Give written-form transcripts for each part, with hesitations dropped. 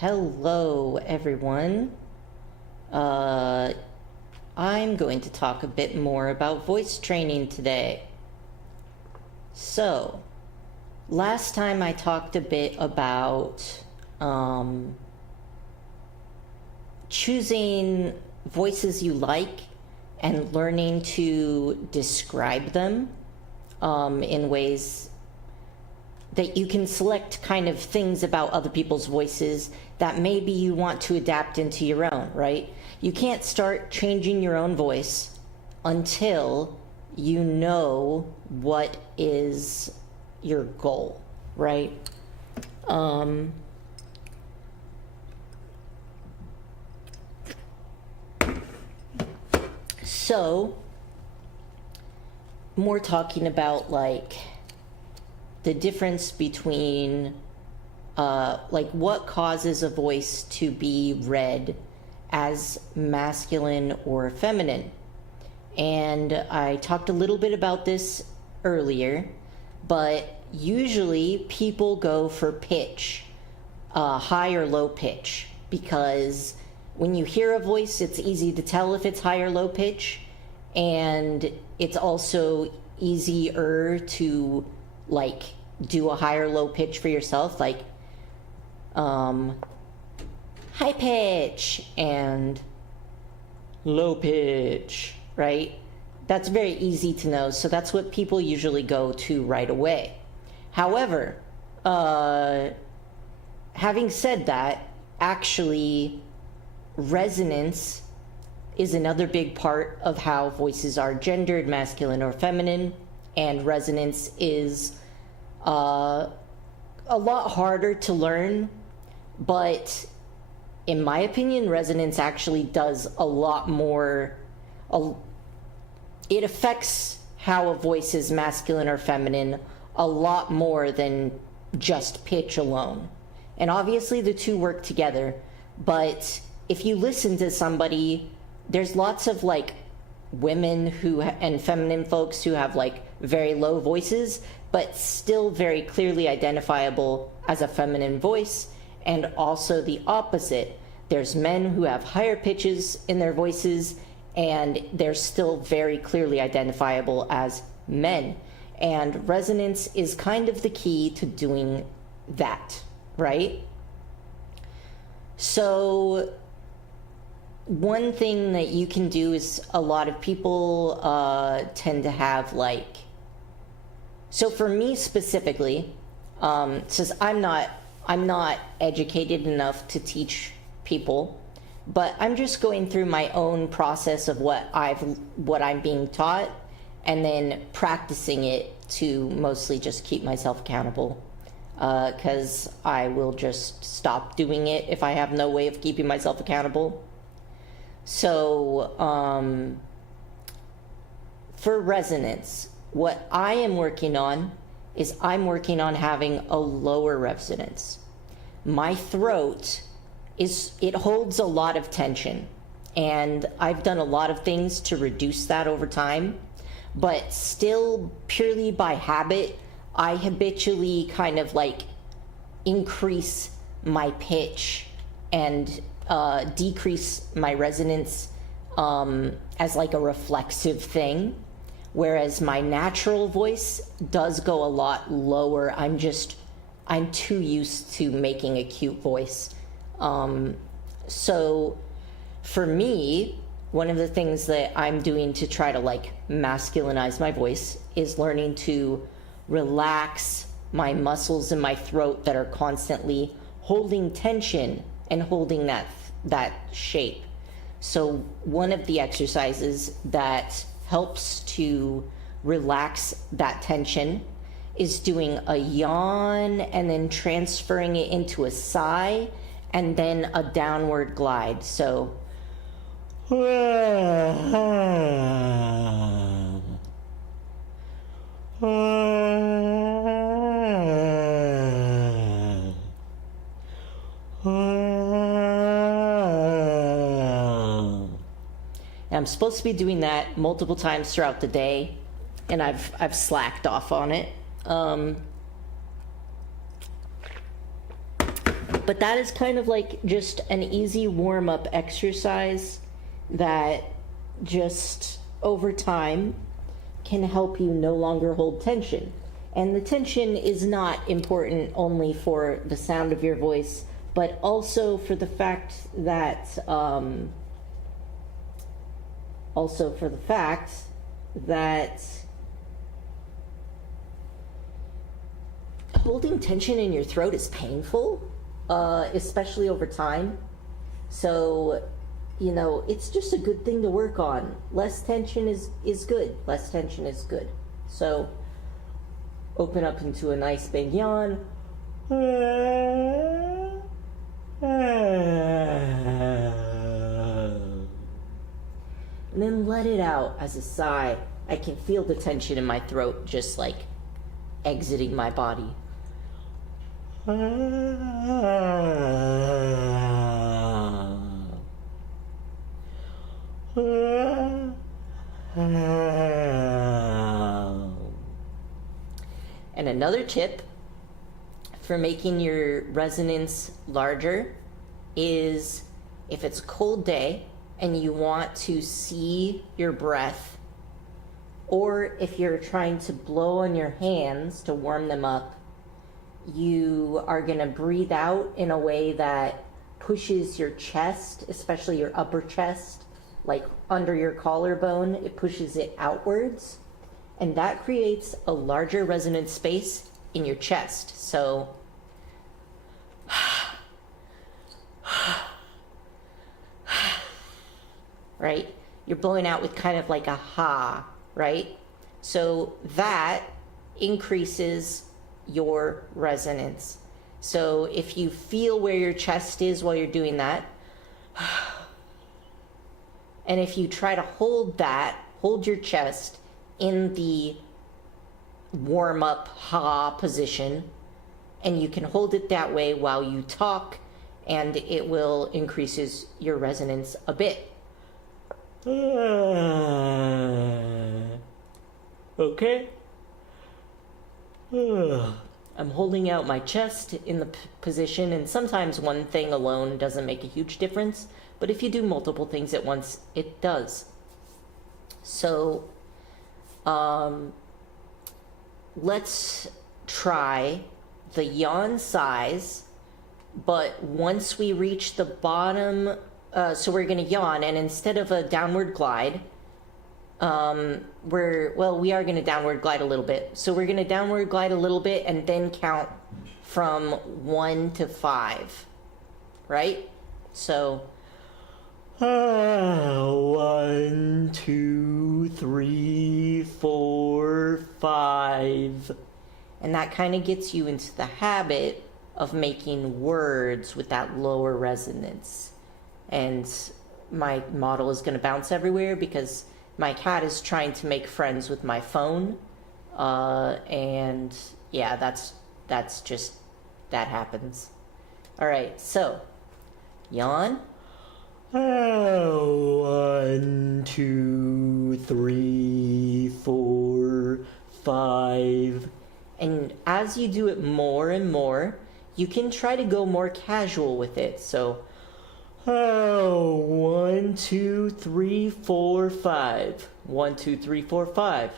Hello, everyone. I'm going to talk a bit more about voice training today. So, last time I talked a bit about choosing voices you like and learning to describe them in ways that you can select kind of things about other people's voices that maybe you want to adapt into your own, right? You can't start changing your own voice until you know what is your goal, right? So, more talking about like the difference between like what causes a voice to be read as masculine or feminine. And I talked a little bit about this earlier, but usually people go for pitch, high or low pitch, because when you hear a voice, it's easy to tell if it's high or low pitch, and it's also easier to like do a high or low pitch for yourself, like high pitch and low pitch, right? That's very easy to know, so that's what people usually go to right away. However, having said that, actually resonance is another big part of how voices are gendered, masculine or feminine, and resonance is a lot harder to learn, but in my opinion, resonance actually does a lot more. It affects how a voice is masculine or feminine a lot more than just pitch alone. And obviously the two work together, but if you listen to somebody, there's lots of like women who and feminine folks who have like very low voices, but still very clearly identifiable as a feminine voice, and also the opposite. There's men who have higher pitches in their voices, and they're still very clearly identifiable as men. And resonance is kind of the key to doing that, right? So one thing that you can do is a lot of people tend to have like, so for me specifically, since I'm not educated enough to teach people, but I'm just going through my own process of what I'm being taught, and then practicing it to mostly just keep myself accountable, because I will just stop doing it if I have no way of keeping myself accountable. So for resonance, what I am working on is I'm working on having a lower resonance. My throat it holds a lot of tension, and I've done a lot of things to reduce that over time, but still purely by habit, I habitually kind of like increase my pitch and decrease my resonance as like a reflexive thing, whereas my natural voice does go a lot lower. I'm too used to making a cute voice. So for me, one of the things that I'm doing to try to like masculinize my voice is learning to relax my muscles in my throat that are constantly holding tension and holding that shape. So one of the exercises that helps to relax that tension is doing a yawn and then transferring it into a sigh and then a downward glide. So I'm supposed to be doing that multiple times throughout the day, and I've slacked off on it. but that is kind of like just an easy warm-up exercise that just over time can help you no longer hold tension. And the tension is not important only for the sound of your voice, but also for the fact that holding tension in your throat is painful, especially over time. So, you know, it's just a good thing to work on. Less tension is good. Less tension is good. So, open up into a nice big yawn. And then let it out as a sigh. I can feel the tension in my throat just like exiting my body. And another tip for making your resonance larger is if it's a cold day and you want to see your breath, or if you're trying to blow on your hands to warm them up, you are going to breathe out in a way that pushes your chest, especially your upper chest, like under your collarbone, it pushes it outwards. And that creates a larger resonant space in your chest. So, right? You're blowing out with kind of like a ha, right? So that increases your resonance. So if you feel where your chest is while you're doing that, and if you try to hold your chest in the warm up ha position, and you can hold it that way while you talk, and it will increases your resonance a bit. Okay. I'm holding out my chest in the position, and sometimes one thing alone doesn't make a huge difference, but if you do multiple things at once, it does. So, let's try the yawn size, but once we reach the bottom, so we're going to yawn, and instead of a downward glide, we are going to downward glide a little bit. So we're going to downward glide a little bit and then count from 1 to 5, right? So, 1, 2, 3, 4, 5. And that kind of gets you into the habit of making words with that lower resonance. And my model is going to bounce everywhere because my cat is trying to make friends with my phone. And yeah, that happens. All right, so yawn. 1, 2, 3, 4, 5. And as you do it more and more, you can try to go more casual with it. So, 1, 2, 3, 4, 5. 1, 2, 3, 4, 5.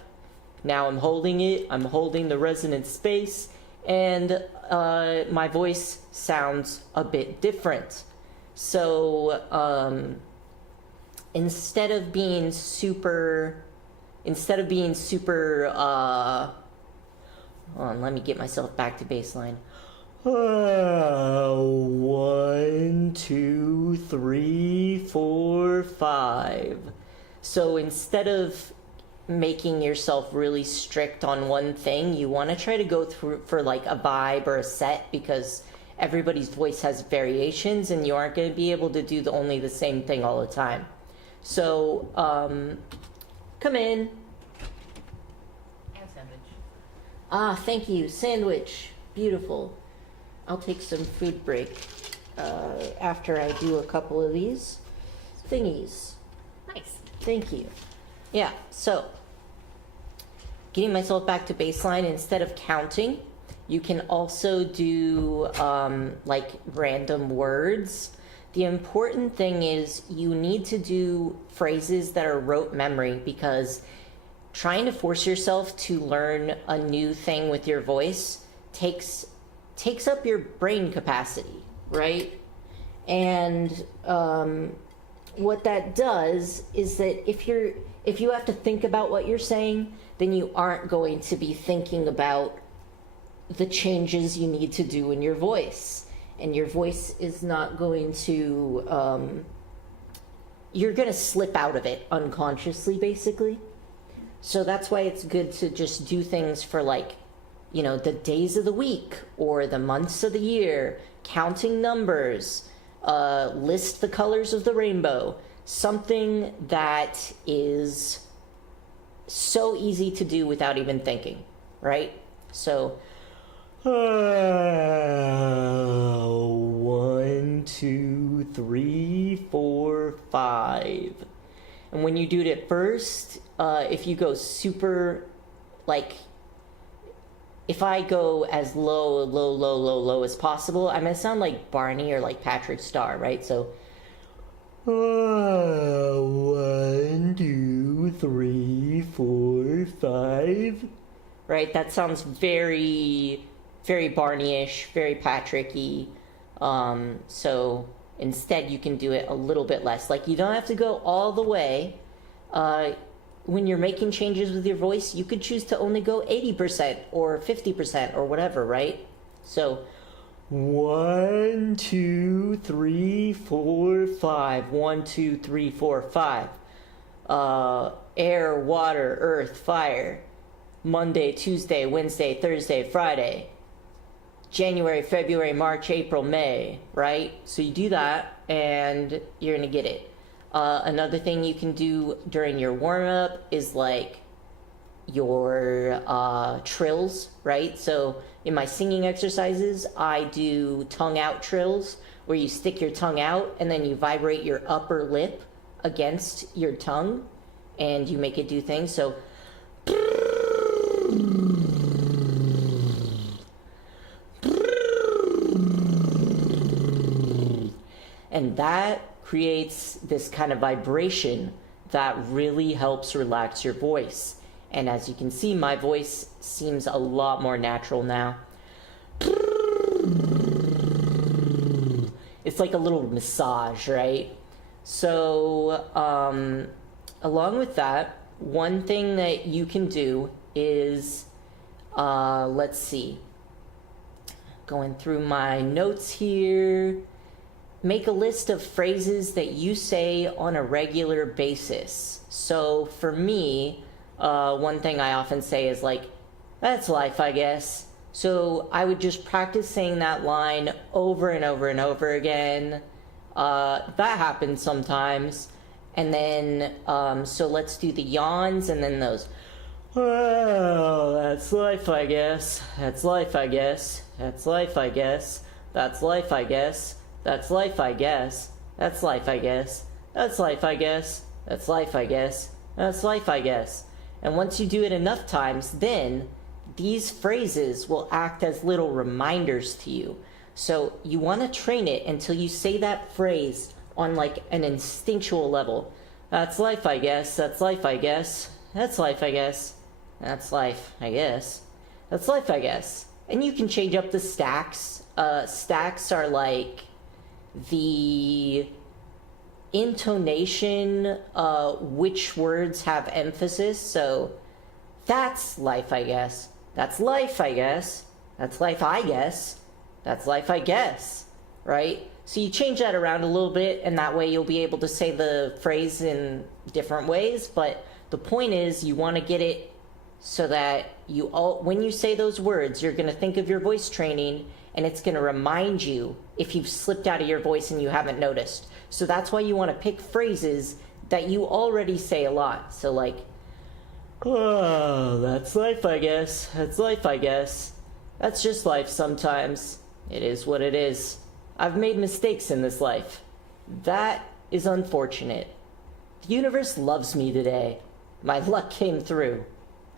Now I'm holding it. I'm holding the resonant space, and my voice sounds a bit different. So instead of being super, hold on, let me get myself back to baseline. 1, 2, 3, 4, 5. So instead of making yourself really strict on one thing, you want to try to go through for like a vibe or a set, because everybody's voice has variations and you aren't going to be able to do only the same thing all the time. So come in. And sandwich. Ah, thank you. Sandwich. Beautiful. I'll take some food break after I do a couple of these thingies. Nice. Thank you. Yeah, so getting myself back to baseline, instead of counting, You can also do like random words. The important thing is you need to do phrases that are rote memory, because trying to force yourself to learn a new thing with your voice takes up your brain capacity, right? And what that does is that if you have to think about what you're saying, then you aren't going to be thinking about the changes you need to do in your voice, and your voice is not going to you're going to slip out of it unconsciously, basically. So that's why it's good to just do things for, like, you know, the days of the week or the months of the year, counting numbers, list the colors of the rainbow, something that is so easy to do without even thinking, right? So, 1, 2, 3, 4, 5. And when you do it at first, if you go super, like, if I go as low as possible, I'm going to sound like Barney or like Patrick Star, right? So, 1, 2, 3, 4, 5. Right? That sounds very, very Barney-ish, very Patrick-y. So instead you can do it a little bit less. Like, you don't have to go all the way. When you're making changes with your voice, you could choose to only go 80% or 50% or whatever, right? So 1, 2, 3, 4, 5. 1, 2, 3, 4, 5. Air, water, earth, fire. Monday, Tuesday, Wednesday, Thursday, Friday. January, February, March, April, May, right? So you do that and you're gonna get it. Another thing you can do during your warm-up is like your trills, right? So in my singing exercises, I do tongue out trills, where you stick your tongue out and then you vibrate your upper lip against your tongue and you make it do things. So and that creates this kind of vibration that really helps relax your voice. And as you can see, my voice seems a lot more natural now. It's like a little massage, right? So, along with that, one thing that you can do is, let's see, going through my notes here. Make a list of phrases that you say on a regular basis. So for me, one thing I often say is like, that's life, I guess. So I would just practice saying that line over and over and over again. That happens sometimes. And then, so let's do the yawns and then those. Well, that's life, I guess. That's life, I guess. That's life, I guess. That's life, I guess. That's life, I guess. That's life, I guess. That's life, I guess. That's life, I guess. That's life, I guess. And once you do it enough times, then these phrases will act as little reminders to you. So you want to train it until you say that phrase on like an instinctual level. That's life, I guess. That's life, I guess. That's life, I guess. That's life, I guess. That's life, I guess. And you can change up the stacks. Stacks are like the intonation, which words have emphasis. So that's life, I guess. That's life, I guess. That's life, I guess. That's life, I guess. Right? So you change that around a little bit, and that way you'll be able to say the phrase in different ways. But the point is, you want to get it so that when you say those words, you're going to think of your voice training, and it's going to remind you if you've slipped out of your voice and you haven't noticed. So that's why you want to pick phrases that you already say a lot. So like, oh, that's life, I guess. That's life, I guess. That's just life sometimes. It is what it is. I've made mistakes in this life. That is unfortunate. The universe loves me today. My luck came through.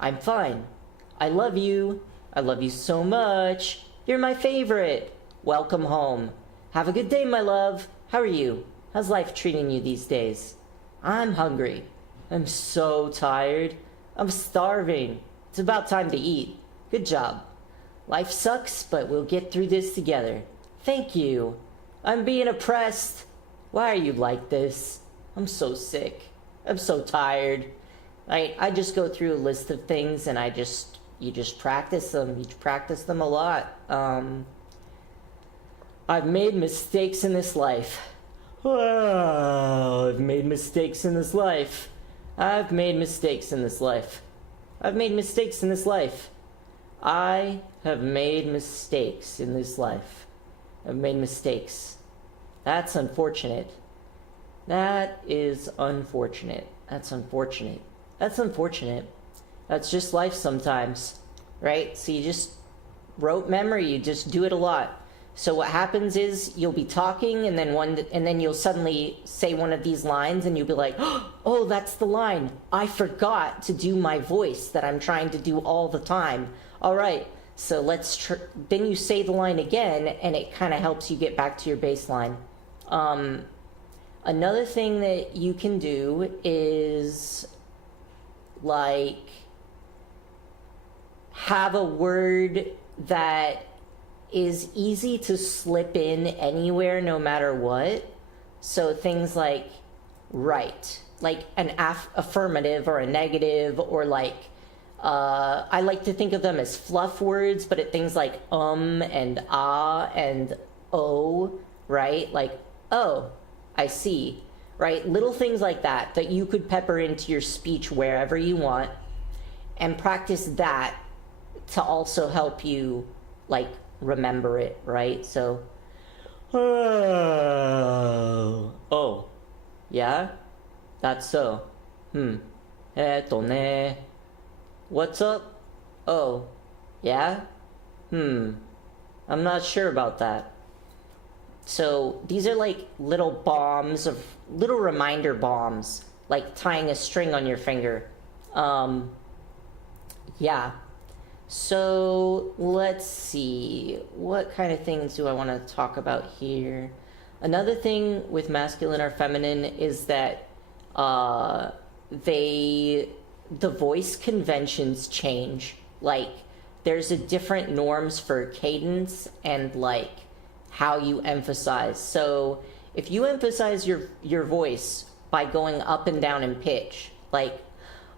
I'm fine. I love you. I love you so much. You're my favorite. Welcome home. Have a good day, my love. How are you? How's life treating you these days? I'm hungry. I'm so tired. I'm starving. It's about time to eat. Good job. Life sucks, but we'll get through this together. Thank you. I'm being oppressed. Why are you like this? I'm so sick. I'm so tired. I just go through a list of things and you just practice them. You practice them a lot. I've made mistakes in this life. Oh, I've made mistakes in this life. I've made mistakes in this life. I've made mistakes in this life. I have made mistakes in this life. I've made mistakes. That's unfortunate. That is unfortunate. That's unfortunate. That's unfortunate. That's just life sometimes, right? So you just rote memory, you just do it a lot. So what happens is you'll be talking and then you'll suddenly say one of these lines and you'll be like, oh, that's the line. I forgot to do my voice that I'm trying to do all the time. All right, so then you say the line again and it kind of helps you get back to your baseline. Another thing that you can do is like have a word that is easy to slip in anywhere no matter what. So things like right, like an affirmative or a negative, or like I like to think of them as fluff words, but things like and ah and oh, right? Like, oh, I see, right? Little things like that you could pepper into your speech wherever you want, and practice that to also help you like remember it, right? So, oh, yeah, that's so. Ne. What's up? Oh, yeah? I'm not sure about that. So these are like little reminder bombs, like tying a string on your finger. Yeah. So let's see, what kind of things do I want to talk about here? Another thing with masculine or feminine is that the voice conventions change. Like there's a different norms for cadence and like how you emphasize. So if you emphasize your voice by going up and down in pitch, like,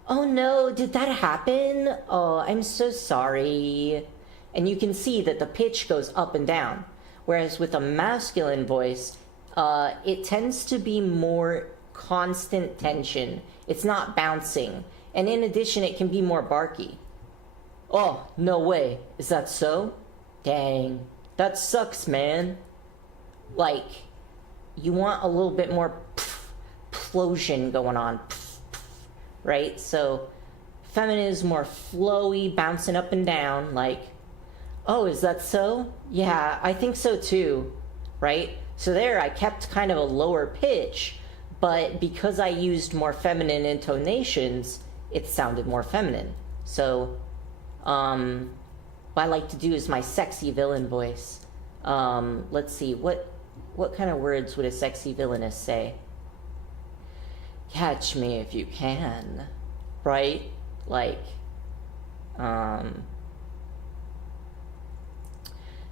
oh no, did that happen? Oh, I'm so sorry. And you can see that the pitch goes up and down. Whereas with a masculine voice, it tends to be more constant tension. It's not bouncing. And in addition, it can be more barky. Oh, no way. Is that so? Dang. That sucks, man. Like, you want a little bit more explosion going on. Right? So feminine is more flowy, bouncing up and down, like, oh, is that so? Yeah, I think so too, right? So there I kept kind of a lower pitch, but because I used more feminine intonations, it sounded more feminine. So what I like to do is my sexy villain voice. Let's see, what kind of words would a sexy villainess say? Catch me if you can, right? Like,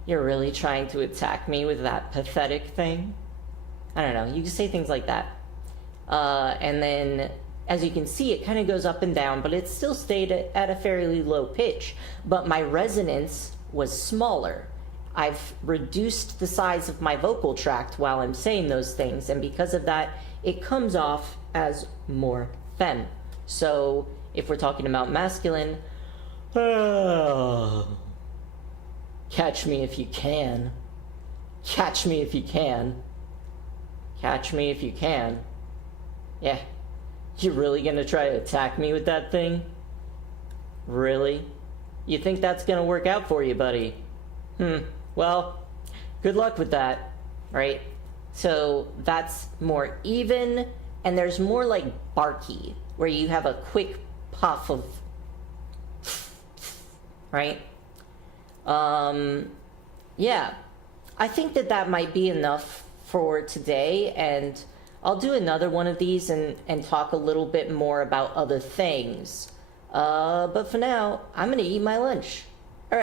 you're really trying to attack me with that pathetic thing? I don't know, you can say things like that. And then, as you can see, it kind of goes up and down, but it still stayed at a fairly low pitch. But my resonance was smaller. I've reduced the size of my vocal tract while I'm saying those things, and because of that, it comes off as more femme. So if we're talking about masculine, catch me if you can. Catch me if you can. Catch me if you can. Yeah. You really gonna try to attack me with that thing? Really? You think that's gonna work out for you, buddy? Well, good luck with that, right? So that's more even, and there's more like barky, where you have a quick puff of, right? Yeah, I think that that might be enough for today, and I'll do another one of these and talk a little bit more about other things. But for now, I'm gonna eat my lunch.